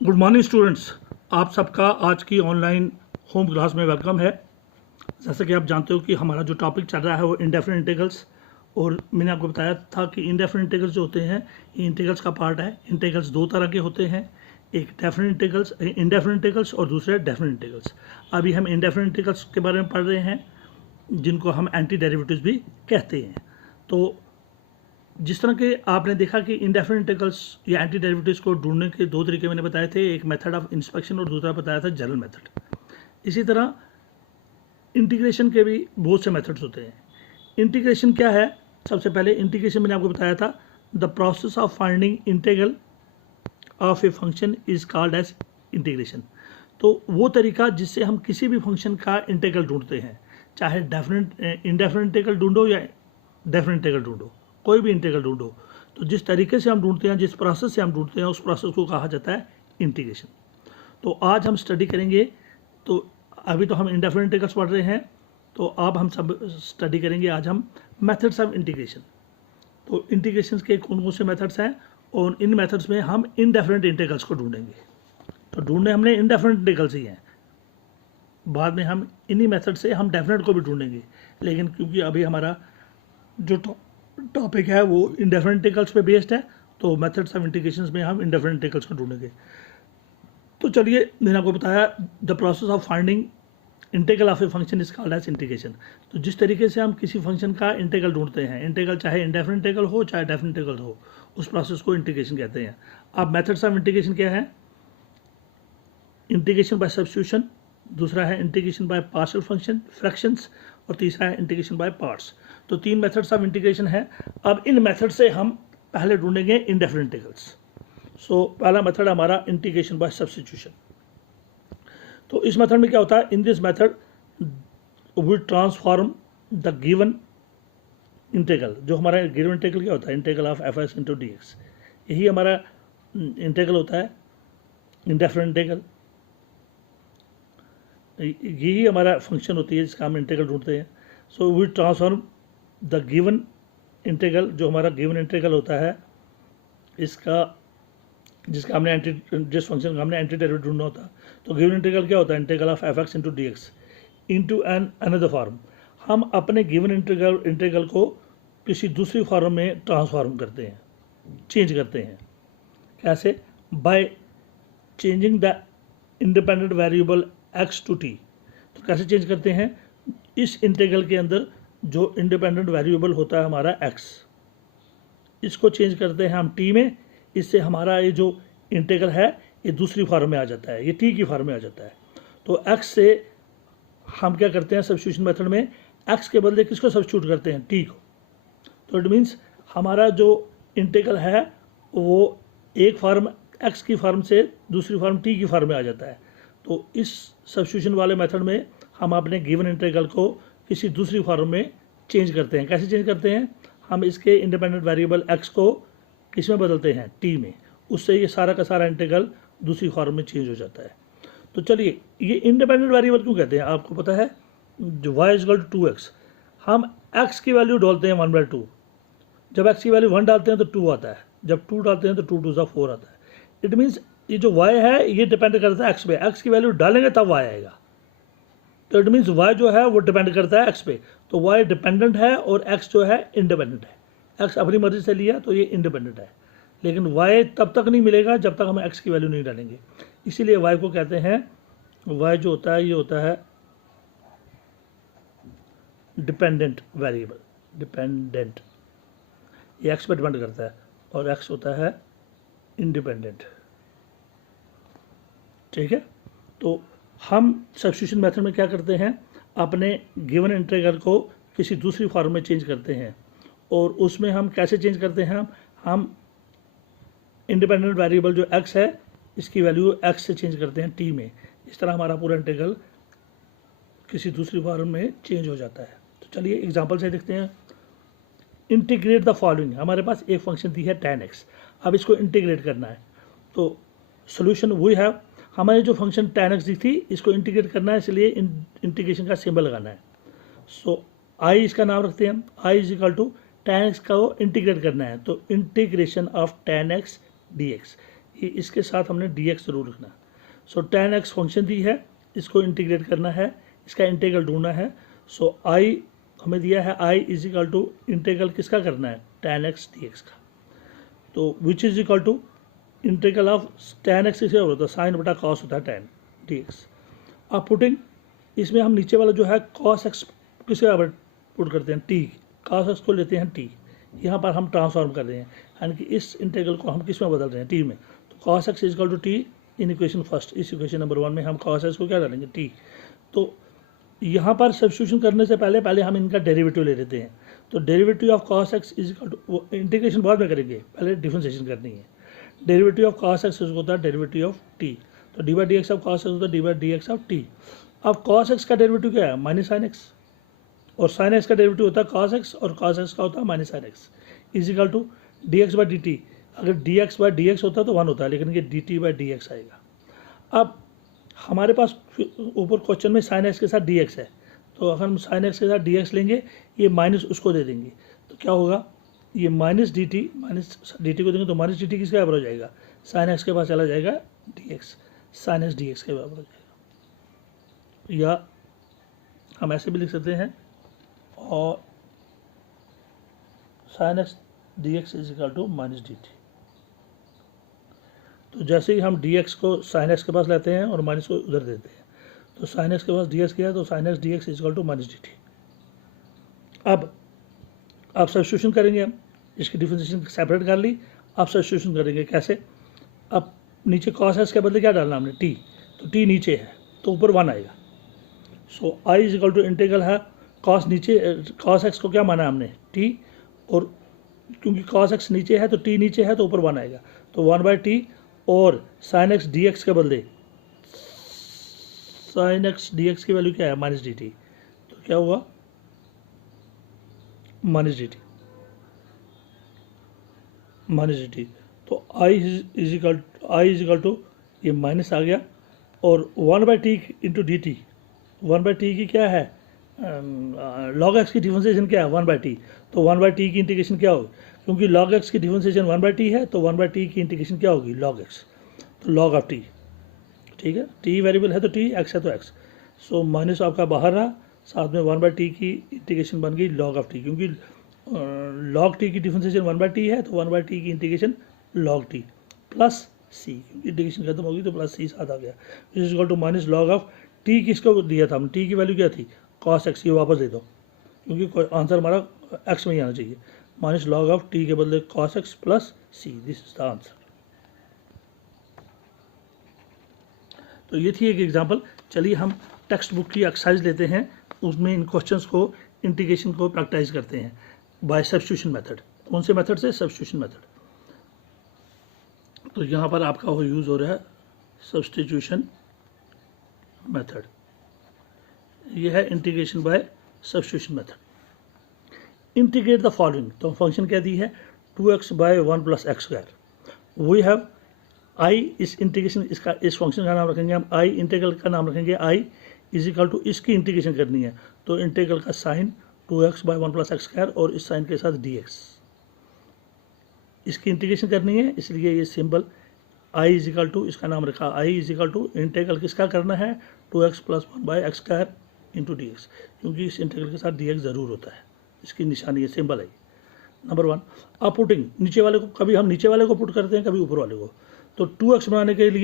Good morning students, आप सबका आज की ऑनलाइन होम क्लास में वेलकम है। जैसा कि आप जानते हो कि हमारा जो टॉपिक चल रहा है वो इंडेफिनिट इंटीग्रल्स, और मैंने आपको बताया था कि इंडेफिनिट इंटीग्रल्स जो होते हैं ये इंटीग्रल्स का पार्ट है। इंटीग्रल्स दो तरह के होते हैं, एक डेफिनिट इंटीग्रल्स इंडेफिनिट इंटीग्रल्स और दूसरे डेफिनिट इंटीग्रल्स। अभी हम इंडेफिनिट इंटीग्रल्स के बारे में पढ़ रहे हैं जिनको हम एंटी डेरिवेटिव्स भी कहते हैं। तो जिस तरह के आपने देखा कि इंडेफिनिट इंटीग्रल्स या एंटी डेरिवेटिव्स को ढूंढने के दो तरीके मैंने बताए थे, एक मेथड ऑफ इंस्पेक्शन और दूसरा बताया था जनरल मेथड। इसी तरह इंटीग्रेशन के भी बहुत से मेथड्स होते हैं। इंटीग्रेशन क्या है? सबसे पहले इंटीग्रेशन मैंने आपको बताया था, the process of finding integral of a function is called as integration. तो वो तरीका जिससे हम किसी भी फंक्शन का इंटीग्रल ढूंढते हैं, चाहे डेफिनेट इंडेफिनिट इंटीग्रल ढूंढो या डेफिनेट इंटीग्रल ढूंढो, कोई भी इंटीग्रल ढूंढो, तो जिस तरीके से हम ढूंढते हैं, जिस प्रोसेस से हम ढूंढते हैं, उस प्रोसेस को कहा जाता है इंटीग्रेशन। तो आज हम स्टडी करेंगे। तो अभी तो हम इंडेफिनिट इंटीग्रल्स पढ़ रहे हैं, तो अब हम सब स्टडी करेंगे आज हम मेथड्स ऑफ इंटीग्रेशन। तो इंटीग्रेशन के कौन कौन से मेथड्स हैं और इन मेथड्स में हम इनडेफिनिट इंटीग्रल्स को ढूंढेंगे। तो ढूंढने हमने इनडेफिनिट इंटीग्रल्स ही हैं, बाद में हम इन्हीं मेथड से हम डेफिनेट को भी ढूंढेंगे। लेकिन क्योंकि अभी हमारा जो टॉपिक है वो इंडेफिनिट इंटीग्रल्स पे बेस्ड है, तो मेथड्स ऑफ इंटीग्रेशन में हम इंडेफिनिट इंटीग्रल्स को ढूंढेंगे। तो चलिए, मैंने आपको बताया the process of finding integral of a function is called as integration. तो जिस तरीके से हम किसी फंक्शन का इंटीग्रल ढूंढते हैं, इंटीग्रल चाहे इंडेफिनिट इंटीग्रल हो चाहे डेफिनिट इंटीग्रल हो, उस प्रोसेस को इंटीग्रेशन कहते हैं। अब मेथड्स ऑफ इंटीग्रेशन क्या है? इंटीग्रेशन बाय सब्स्टिट्यूशन, दूसरा है integration by partial function fractions, और तीसरा है इंटीग्रेशन बाय पार्ट्स। तो तीन मेथड्स ऑफ इंटीग्रेशन है। अब इन मेथड से हम पहले ढूंढेंगे इंडेफिनिट इंटीग्रल्स। सो पहला मेथड हमारा इंटीग्रेशन बाय सब्स्टिट्यूशन। तो इस मेथड में क्या होता है? In this method we transform the given integral. जो हमारा गिवन इंटीग्रल क्या होता है? Integral of F X into D X, यही हमारा इंटीग्रल होता है, इंडेफिनिट इंटीग्रल। यही हमारा फंक्शन होती है जिसका हम इंटीग्रल ढूंढते हैं। So we transform the given integral, जो हमारा गिवन इंटीग्रल होता है इसका, जिसका हमने जिस फंक्शन का हमने एंटी डेरिवेटिव ढूंढना होता है। तो गिवन इंटीग्रल क्या होता है? Integral of F X into D x into an another form. हम अपने गिवन इंटीग्रल को किसी दूसरी फॉर्म में ट्रांसफॉर्म करते हैं, चेंज करते हैं। कैसे? By changing the independent variable X to T. तो कैसे चेंज करते हैं? इस इंटीग्रल के अंदर जो इंडिपेंडेंट वेरिएबल होता है हमारा एक्स, इसको चेंज करते हैं हम टी में। इससे हमारा ये जो इंटीग्रल है ये दूसरी फॉर्म में आ जाता है, ये टी की फॉर्म में आ जाता है। तो एक्स से हम क्या करते हैं सब्स्टिट्यूशन मेथड में? एक्स के बदले किसको सब्स्टिट्यूट करते हैं? टी को। तो इट मीन्स हमारा जो इंटीग्रल है वो एक फॉर्म एक्स की फॉर्म से दूसरी फॉर्म टी की फॉर्म में आ जाता है। तो इस सब्स्टिट्यूशन वाले मेथड में हम अपने गिवन इंटीग्रल को किसी दूसरी फॉर्म में चेंज करते हैं। कैसे चेंज करते हैं? हम इसके इंडिपेंडेंट वेरिएबल एक्स को किस में बदलते हैं? टी में। उससे ये सारा का सारा इंटीग्रल दूसरी फॉर्म में चेंज हो जाता है। तो चलिए, ये इंडिपेंडेंट वेरिएबल क्यों कहते हैं? आपको पता है, जो y is equal to 2x, हम x की वैल्यू डालते हैं 1/2। जब x की वैल्यू 1 डालते हैं तो 2 आता है, जब 2 डालते हैं तो 2 2 4 आता है। इट मीन्स ये जो y है ये डिपेंड करता है x पे। x की वैल्यू डालेंगे तब y आएगा। तो इट मीन्स y जो है वो डिपेंड करता है x पे। तो y डिपेंडेंट है और x जो है इंडिपेंडेंट है। x अपनी मर्जी से लिया तो ये इंडिपेंडेंट है, लेकिन y तब तक नहीं मिलेगा जब तक हम x की वैल्यू नहीं डालेंगे। इसीलिए y को कहते हैं, y जो होता है ये होता है डिपेंडेंट वेरिएबल। डिपेंडेंट, ये x पर डिपेंड करता है, और x होता है इंडिपेंडेंट। ठीक है। तो हम सब्स्टिट्यूशन मेथड में क्या करते हैं? अपने गिवन इंटीग्रल को किसी दूसरी फॉर्म में चेंज करते हैं। और उसमें हम कैसे चेंज करते हैं? हम इंडिपेंडेंट वेरिएबल जो x है इसकी वैल्यू x से चेंज करते हैं t में। इस तरह हमारा पूरा इंटीग्रल किसी दूसरी फॉर्म में चेंज हो जाता है। तो चलिए एग्जांपल से देखते हैं। Integrate the following. हमारे पास एक फंक्शन दी है tan x, अब इसको इंटीग्रेट करना है। तो सोल्यूशन वही है, हमारे जो फंक्शन tan x दी थी इसको इंटीग्रेट करना है, इसलिए इंटीग्रेशन का सिंबल लगाना है। सो i इसका नाम रखते हैं हम, i is equal to tan x का वो इंटीग्रेट करना है। तो integration of tan x dx, ये इसके साथ हमने dx जरूर रखना है। सो tan x फंक्शन दी है, इसको इंटीग्रेट करना है, इसका इंटीग्रल ढूंढना है। सो i हमें दिया है, i is equal to integral किसका करना है, tan x dx का। तो which is equal to integral of tan x किसका होता है, साइन बटा कॉस होता है tan dx। अब पुटिंग इसमें हम नीचे वाला जो है cos x किसके बराबर पुट करते हैं, t, cos x को लेते हैं t, यहाँ पर हम ट्रांसफॉर्म कर रहे हैं, यानी कि इस इंटीग्रल को हम किस में बदल रहे हैं, t में। तो cos x is equal to t in equation first, इस इक्वेशन नंबर 1 में हम cos x को क्या डालेंगे, t। तो यहाँ पर सब्स्टिट्यूशन करने से पहले हम इनका डेरिवेटिव ले लेते हैं। तो derivative of cos x is equal to, integration बाद में करेंगे, पहले डिफरेंशिएशन करनी है। डेरिवेटिव ऑफ cos x होता है डेरिवेटिव ऑफ t, तो D by d x of cos x होता है D by d x of t। अब cos x का डेरिवेटिव क्या है, माइनस साइन x, और साइन x का डेरिवेटिव होता है cos x, और cos x का होता है minus sine x, is equal to d x by d t. अगर d x by d x होता है तो 1 होता है, लेकिन ये d t by d x आएगा। अब हमारे पास ऊपर क्वेश्चन में साइन x के साथ डी एक्स है, तो अगर हम साइन x के साथ डी एक्स लेंगे, ये माइनस उसको दे देंगे, तो क्या होगा, ये माइनस डी टी को देंगे तो माइनस डी टी किसके बराबर हो जाएगा, साइन x के पास चला जाएगा D X, sine x D X के बराबर हो जाएगा। या हम ऐसे भी लिख सकते हैं, और sine x D X is equal to minus D T. तो जैसे ही हम डी एक्स को साइन x के पास लेते हैं और माइनस को उधर देते हैं, तो साइन x के पास डी एक्स किया, तो sine x D X is equal to minus D T. अब आप सब्स्टिट्यूशन करेंगे, हम इसकी डिफरेंशिएशन सेपरेट कर ली, अब सब्स्टिट्यूशन करेंगे कैसे। अब नीचे cos x के बदले क्या डालना हमने, t, तो t नीचे है तो ऊपर 1 आएगा। So i is equal to integral है, cos x को क्या माना हमने, t, और क्योंकि cos x नीचे है तो t नीचे है तो ऊपर 1 आएगा, तो 1 बाई टी, और साइन x डी एक्स के बदले साइन x डी एक्स की वैल्यू क्या है, माइनस डी टी, तो क्या हुआ, minus D T, minus D T. तो i इज इक्वल टू ये माइनस आ गया, और 1 by T into D T, 1 by T की क्या है, लॉग एक्स की डिफरेंशिएशन क्या है, 1 बाई टी, तो 1 बाई टी की इंटीग्रेशन क्या होगी, क्योंकि लॉग एक्स की डिफरेंशिएशन 1 बाई टी है, तो 1 बाई टी की इंटीग्रेशन क्या होगी, लॉग एक्स, तो लॉग ऑफ टी, ठीक है, टी वेरिएबल है तो टी, एक्स है तो एक्स। सो माइनस आपका बाहर रहा, साथ में 1 बाई टी की इंटीग्रेशन बन गई लॉग ऑफ टी, क्योंकि लॉग टी की डिफरेंशिएशन 1 बाई टी है, तो 1 बाई टी की इंटीग्रेशन लॉग टी प्लस सी, क्योंकि इंटीग्रेशन खत्म होगी तो प्लस सी साथ आ गया, is equal to minus log of T. किसको दिया था हम, टी की वैल्यू क्या थी, cos x, ये वापस दे दो, क्योंकि आंसर हमारा x में ही आना चाहिए, माइनस लॉग ऑफ टी के बदले cos x plus C, this is the answer. तो ये थी एक एग्जांपल। चलिए हम टेक्स्ट बुक की एक्सरसाइज लेते हैं, उसमें इन क्वेश्चंस को, इंटीग्रेशन को प्रैक्टिस करते हैं बाय सब्स्टिट्यूशन मेथड। कौन से मेथड से, सब्स्टिट्यूशन मेथड। तो यहाँ पर आपका वो यूज़ हो रहा है सब्स्टिट्यूशन मेथड, ये है integration by substitution method. Integrate the following, तो फंक्शन क्या दी है, 2x by 1 plus X square. We have i, इस इंटीग्रेशन, इसका इस फंक्शन का नाम रखेंगे हम i, इंटीग्रल का नाम रखेंगे i इज इक्वल टू, इसकी इंटीग्रेशन करनी है तो इंटीग्रल का sign 2x by 1 plus X square, और इस साइन के साथ dx, इसकी इंटीग्रेशन करनी है, इसलिए ये symbol i is equal to, इसका नाम रखा i is equal to integral किसका करना है, 2x plus 1 by X square into D X, क्योंकि इस इंटीग्रल के साथ डी एक्स ज़रूर होता है, इसकी निशानी है, सिंबल है नंबर 1। अब पुटिंग नीचे वाले को, कभी हम नीचे वाले को पुट करते हैं, कभी ऊपर वाले को। तो 2x बनाने के लिए